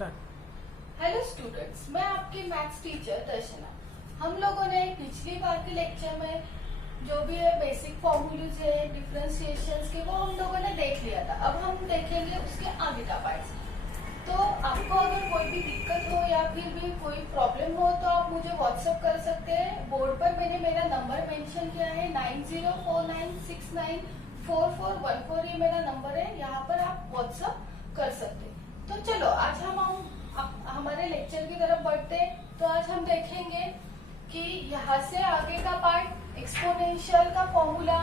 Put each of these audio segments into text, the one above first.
Start. Hello students, मैं आपकी maths teacher दर्शना। हम लोगों ने पिछली बार के लेक्चर में जो भी है बेसिक फॉर्मूलेज है डिफरेंशिएशंस के, वो हम लोगों ने देख लिया था। अब हम देखेंगे उसके आगे का पार्ट। तो आपको अगर कोई भी दिक्कत हो या फिर भी कोई प्रॉब्लम हो तो आप मुझे व्हाट्सएप कर सकते हैं। बोर्ड पर मैंने मेरा नंबर मेंशन किया है 9049694414। ये मेरा नंबर है, यहाँ पर आप व्हाट्सएप कर सकते हैं। तो चलो आज हम हमारे लेक्चर की तरफ बढ़ते हैं। तो आज हम देखेंगे कि यहाँ से आगे का पार्ट एक्सपोनेंशियल का formula,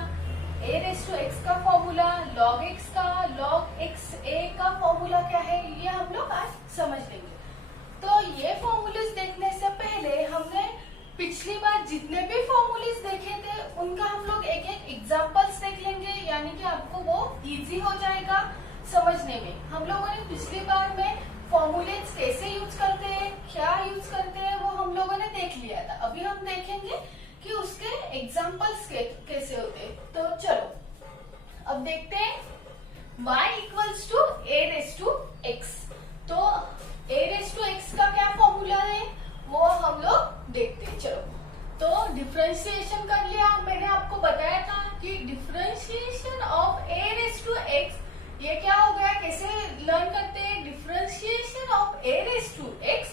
a raise to x का फॉर्मूला, log x का log x a का फॉर्मूला क्या है, ये हम लोग आज समझ लेंगे। तो ये फॉर्मूलेस देखने से पहले हमने पिछली बार जितने भी फॉर्मूलेस देखे थे उनका हम लोग एक एक एग्जांपल्स देख लेंगे, यानी कि आपको वो इजी हो जाएगा समझने में। हम लोगों ने पिछली बार में फॉर्मूलेस कैसे यूज करते हैं, क्या यूज करते हैं, वो हम लोगों ने देख लिया था। अभी हम देखेंगे कि उसके एग्जाम्पल्स कैसे होते हैं। तो चलो अब देखते हैं y equals to a raise to x। तो a रेज़ टू x का क्या फॉर्मूला है वो हम लोग देखते हैं। चलो तो डिफरेंशिएशन कर लिया। मैंने आपको बताया था कि differentiation of a raise to x ये क्या हो गया, कैसे लर्न करते हैं। Differentiation of a raise to x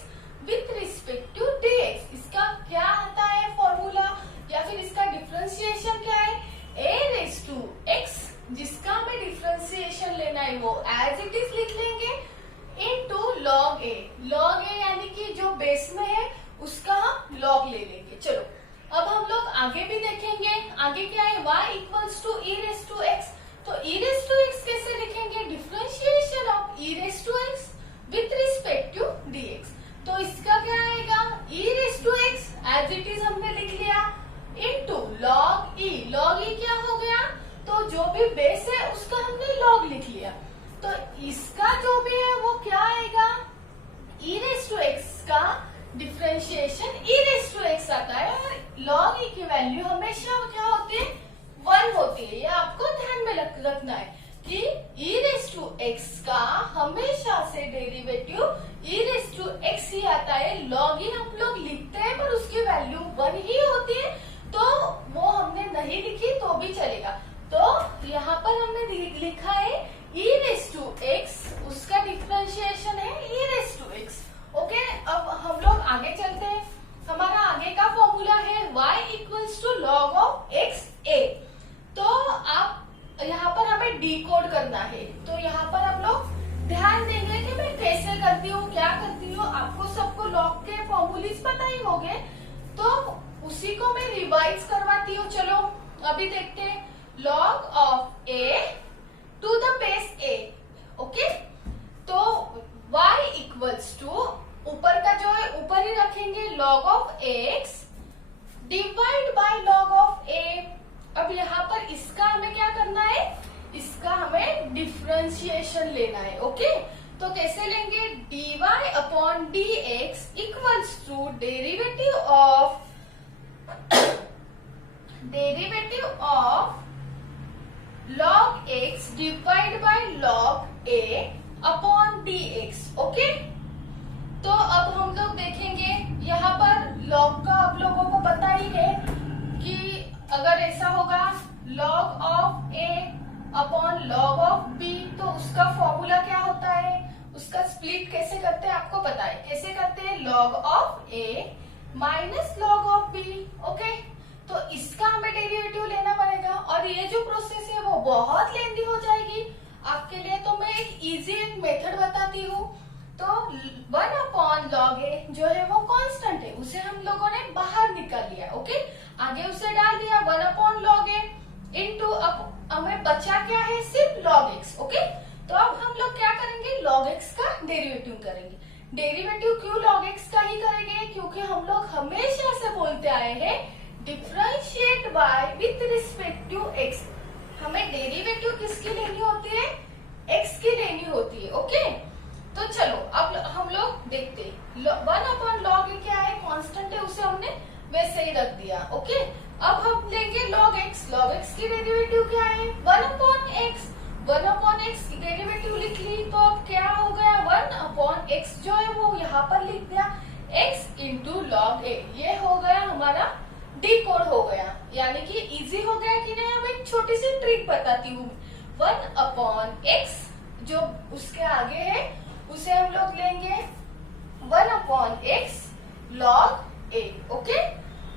with respect to dx, इसका क्या आता है फॉर्मूला या फिर इसका डिफरेंशिएशन क्या है। a रेज़ टू x जिसका हमें डिफरेंशिएशन लेना है वो एज इट इज लिख लेंगे into log a। log a यानी कि जो बेस में है उसका हम log ले लेंगे। चलो अब हम लोग आगे भी देखेंगे। आगे क्या है, y equals to e raise to x। तो e रेज़ टू x कैसे लिखेंगे, differentiation of e raise to x with respect to dx। तो इसका क्या आएगा, e raise to x as it is हमने लिख लिया into log e। log e क्या हो गया, तो जो भी बेस है उसका हमने log लिख लिया। तो इसका जो भी है वो क्या आएगा, e रेज़ टू x का differentiation e raise to x आता है। और log e की वैल्यू हमेशा क्या होती है, 1 होती है। ये आपको ध्यान में रखना है कि e रेज़ टू x का हमेशा से derivative e raise to x ही आता है। log e हम लोग लिखते हैं पर उसकी वैल्यू 1 ही होती है, तो वो हमने नहीं लिखी तो भी चलेगा। तो यहाँ पर हमने लिखा है e रेज़ टू x, उसका डिफरेंशिएशन है e raise to x। Okay, अब हम लोग आगे चलते हैं। हमारा आगे का फॉर्मूला है y equals to log of x a। तो आप यहाँ पर हमें डिकोड करना है। तो यहाँ पर हम लोग ध्यान देंगे कि मैं कैसे करती हूँ, क्या करती हूँ। आपको सबको log के फॉर्मूलेस पता ही होंगे, तो उसी को मैं रिवाइज करवाती हूँ। चलो अभी देखते हैं log of a to the base a। Okay, तो y इक्वल्स टू ऊपर का जो है ऊपर ही रखेंगे log of x divide by log of a। अब यहाँ पर इसका हमें क्या करना है, इसका हमें डिफरेंशिएशन लेना है। ओके, तो कैसे लेंगे, dy upon dx equals to derivative of log x divide by log a upon dx। Okay, तो अब हम लोग देखेंगे यहाँ पर log का आप लोगों को पता ही है कि अगर ऐसा होगा log of a upon log of b, तो उसका फॉर्मूला क्या होता है, उसका स्प्लिट कैसे करते हैं आपको पता है। कैसे करते हैं, log of a minus log of b। Okay, तो इसका हमें डेरिवेटिव लेना पड़ेगा और ये जो प्रोसेस है वो बहुत लेंदी हो जाएगी आपके लिए। तो मैं एक इजी मेथड बताती हूँ। तो 1 अपॉन log a जो है वो कांस्टेंट है, उसे हम लोगों ने बाहर निकाल लिया। ओके, आगे उसे डाल दिया 1 अपॉन log a इनटू, अब हमें बचा क्या है, सिर्फ log x। ओके, तो अब हम लोग क्या करेंगे, log x का डेरिवेटिव करेंगे। डेरिवेटिव क्यों log x का ही करेंगे, क्योंकि हम लोग हमेशा से बोलते आए हैं differentiate by with respect to x। हमें डेरिवेटिव किसकी लेनी होती है, x की लेनी होती है। ओके, तो चलो अब हम लोग देखते हैं 1 अपॉन log a क्या है, कांस्टेंट है, उसे हमने वैसे ही रख दिया। ओके, अब हम लेंगे log x। log x की डेरिवेटिव क्या है, 1 अपॉन x। 1 अपॉन x की डेरिवेटिव लिख ली, तो अब क्या हो गया 1 अपॉन x जो है वो यहाँ पर लिख दिया, x इंटू लॉग ए। ये हो गया हमारा डी कोड हो गया, यानी कि इजी हो गया कि नहीं। अब एक छोटी सी ट्रिक बताती हूँ। 1/x जो उसके आगे है उसे हम लोग लेंगे 1/x log a। ओके,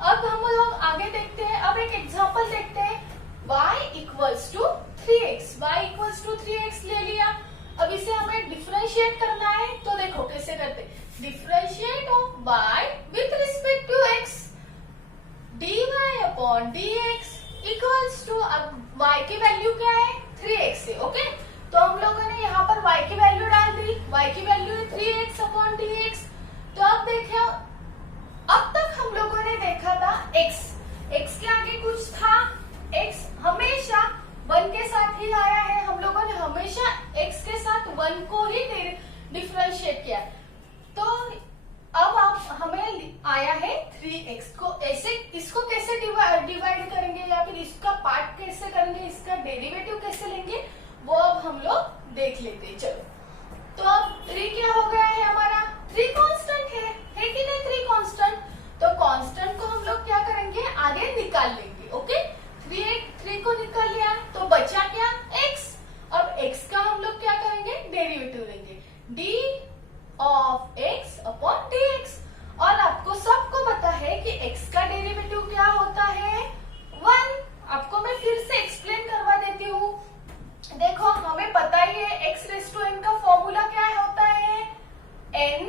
अब हम लोग आगे देखते हैं। अब एक एग्जांपल देखते हैं। y equals to 3x, y equals to 3x ले लिया। अब इसे हमें डिफरेंशिएट करना है, तो देखो कैसे करते हैं। Differentiate of y with respect to x, dy/dx equals to, अब y की वैल्यू क्या है 3x है। ओके, तो हम लोगों ने यहाँ पर y की वैल्यू डाल दी, y की वैल्यू है 3x/dx। तो अब देखिए, अब तक हम लोगों ने देखा था x के आगे कुछ था, x हमेशा 1 के साथ ही आया है। हम लोगों ने हमेशा x के साथ 1 को ही डिफरेंशिएट किया। तो अब आप हमें आया है 3x को, ऐसे इसको कैसे डिवाइड करेंगे या फिर इसका पार्ट कैसे करेंगे, इसका डेरिवेटिव कैसे लेंगे, वो अब हम लोग देख लेते हैं। चलो, तो अब 3 क्या हो गया है हमारा, 3 कांस्टेंट है कि नहीं 3 कांस्टेंट। तो कांस्टेंट को हम लोग क्या करेंगे, आगे निकाल लेंगे। ओके, 3 को निकाल लिया तो बचा क्या x। अब x का हम लोग क्या करेंगे, डेरिवेटिव लेंगे, d ऑफ x/dx। और आपको सबको पता है कि x का डेरिवेटिव क्या होता है 1। आपको मैं फिर से एक्सप्लेन करवा देती हूँ। देखो, हमें पता ही है x⁻n का फॉर्मूला क्या होता है, n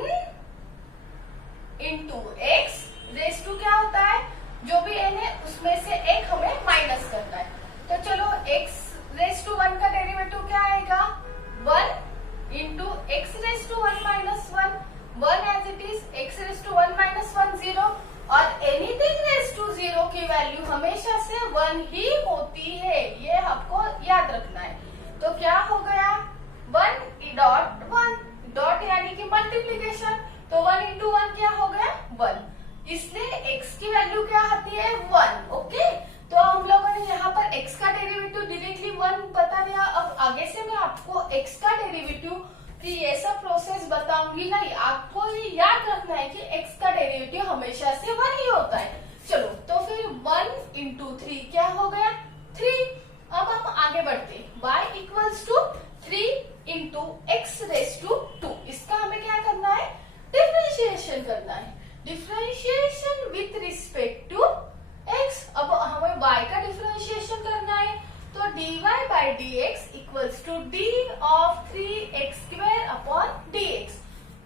into x raise to क्या होता है, जो भी n है उसमें से एक हमें माइनस करना है। तो चलो, x⁻1 का डेरिवेटिव क्या आएगा 1 into x⁻1 minus 1, 1 as it is, x⁻1 minus 1 0। और एनीथिंग रेस टू 0 की वैल्यू हमेशा से 1 ही होती है, ये आपको याद रखना है। तो क्या हो गया 1 डॉट यानी कि मल्टीप्लीकेशन, तो 1 इंटू 1 क्या हो गया 1, इसलिए x की वैल्यू क्या आती है 1। ओके, तो हम लोगों ने यहाँ पर x का डेरिवेटिव डायरेक्टली 1 बता दिया। अब आगे से मैं आपको x का डेरिवेटिव की ये सब प्रोसेस बताऊंगी नहीं, आपको ये याद रखना है कि x का डेरिवेटिव हमेशा से 1 ही होता है। चलो, तो फिर 1 इंटू 3 क्या हो गया 3। अब हम आगे बढ़ते, y equals to 3 into x⁻2। इसका हमें क्या करना है, डिफरेंशिएशन करना है, differentiation with respect to x। अब हमें y का डिफरेंशिएशन करना है, तो dy/dx equals to d of 3x²/dx।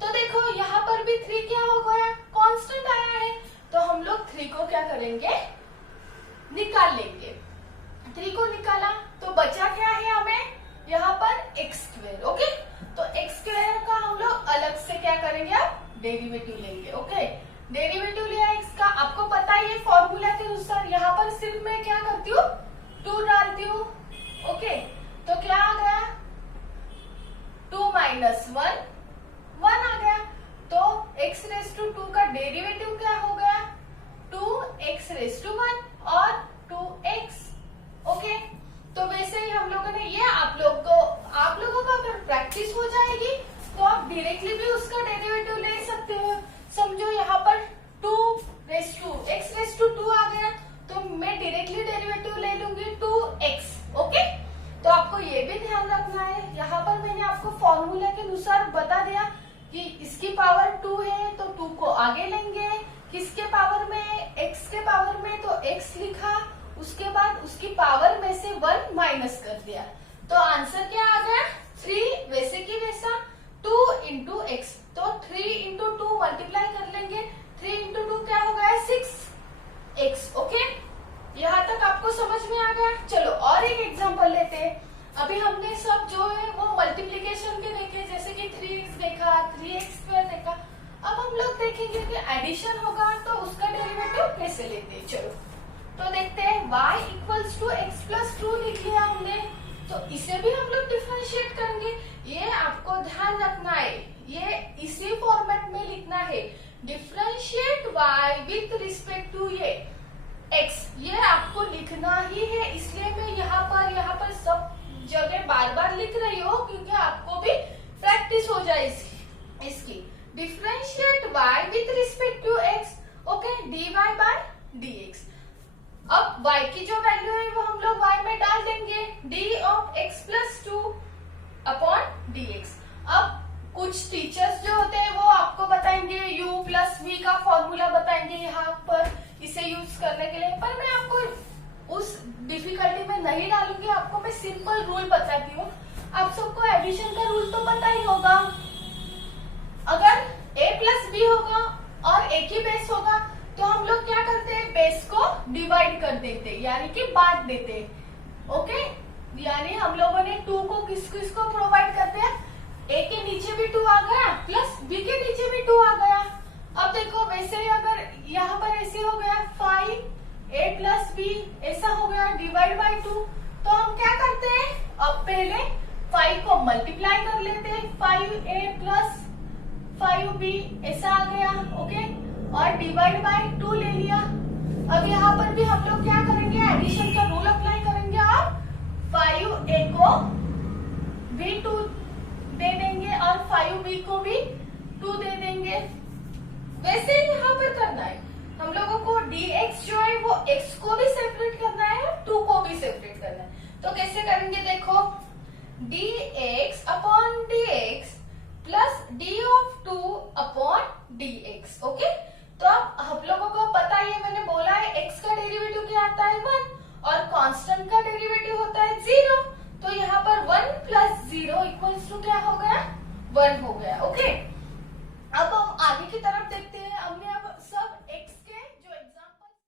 तो देखो, यहाँ पर भी 3 क्या हो गया, कांस्टेंट आया है, तो हम लोग 3 को क्या करेंगे, निकाल लेंगे। 3 को निकाला तो बचा क्या है हमें यहाँ पर x²। ओके, तो x² का हम लोग अलग से क्या करेंगे, अब डेरिवेटिव लेंगे। ओके, डेरिवेटिव लिया x का, आपको पता है ये फॉर्मूला के अनुसार यहाँ पर सिर्फ मैं क्या करती हूँ 2 डालती हूँ। ओके, तो क्या आ गया 2 माइनस 1 आ गया। तो x⁻2 का डेरिवेटिव क्या हो गया 2x⁻1 और 2x। ओके, तो वैसे ही हम लोगों ने ये आप लोगों को अगर प्रैक्टिस हो जाएगी तो आप डायरेक्टली भी उसका डेरिवेटिव ले सकते हो। समझो यहाँ पर 2x⁻2 आ गया, तो मैं डायरेक्टली डेरिवेटिव ले लूंगी 2x। ओके, तो आपको ये भी ध्यान रखना है, यहाँ पर मैंने आपको फॉर्मूला के अनुसार बता दिया कि इसकी पावर 2 है तो 2 को आगे लेंगे, किसके पावर में x के पावर में, तो x लिखा, उसके बाद उसकी पावर में से 1 माइनस कर दिया। तो आंसर क्या आ गया 3, वैसे की वैसा 2 इंटू एक्स। तो 3 इंटू 2 मल्टीप्लाई कर लेंगे, 3 इंटू 2 क्या हो गया 6x। ओके, यहाँ तक आपको समझ में आ गया। चलो, और एक एग्जांपल लेते हैं। अभी हमने सब जो है वो मल्टीप्लीकेशन के देखे, जैसे कि 3x देखा, 3x² देखा। अब हम लोग देखेंगे कि एडिशन होगा तो उसका डेरिवेटिव कैसे लेते हैं। चलो, तो देखते हैं, y इक्वल्स टू x+2 लिख लिया हमने, तो इसे भी हम लोग डिफरेंशिएट करेंगे। ये आपको ध्यान रखना है, ये इसी फॉर्मेट में लिखना है, differentiate y with respect to ये x। ये आपको लिखना ही है, इसलिए मैं यहाँ पर सब जगह बार बार लिख रही हूँ, क्योंकि आपको भी प्रैक्टिस हो जाए इसकी। Respect to x, okay, dy by dx। अब y की जो वैल्यू है वो हम लोग y में डाल देंगे, d of x plus 2 upon dx। अब कुछ टीचर्स जो होते हैं वो आपको बताएंगे u प्लस v का फॉर्मूला बताएंगे यहाँ पर इसे यूज करने के लिए, पर मैं आपको उस डिफिकल्टी में नहीं डालूंगी, आपको मैं सिंपल रूल बताती हूँ। आप सबको एडिशन का रूल तो पता ही होगा। अगर a प्लस b होगा और एक ही बेस होगा तो हम लोग क्या करते हैं, बेस को डिवाइड कर देते, यानी कि बांट देते, ओके। यानी हम लोगों ने 2 को किसको प्रोवाइड करते हैं, a के नीचे भी 2 आ गया प्लस b के नीचे भी 2 आ गया। अब देखो वैसे ही अगर यहाँ पर ऐसे हो गया 5a प्लस b ऐसा हो गया डिवाइड बाय 2, तो हम क्या करते हैं, अब पहले 5 को मल्टीप्लाई कर लेते हैं, 5a प्लस 5b ऐसा आ गया, ओके, और डिवाइड बाय 2 ले लिया। अब यहाँ पर भी हम लोग क्या करेंगे, एडिशन का रूल अप्लाई करेंगे और 5a को भी 2 दे देंगे और 5b को भी 2 दे देंगे। वैसे ही यहाँ पर करना है हम लोगों को, dx जो है वो x को भी सेपरेट करना है और 2 को भी सेपरेट करना है। तो कैसे करेंगे, देखो dx upon dx plus d of 2 upon dx, okay. तो अब हम लोगों को पता है, मैंने बोला है x का डेरिवेटिव क्या आता है 1 और कांस्टेंट का डेरिवेटिव होता है 0, तो यहाँ पर 1 प्लस 0 इक्वल्स टू क्या हो गया, 1 हो गया, ओके।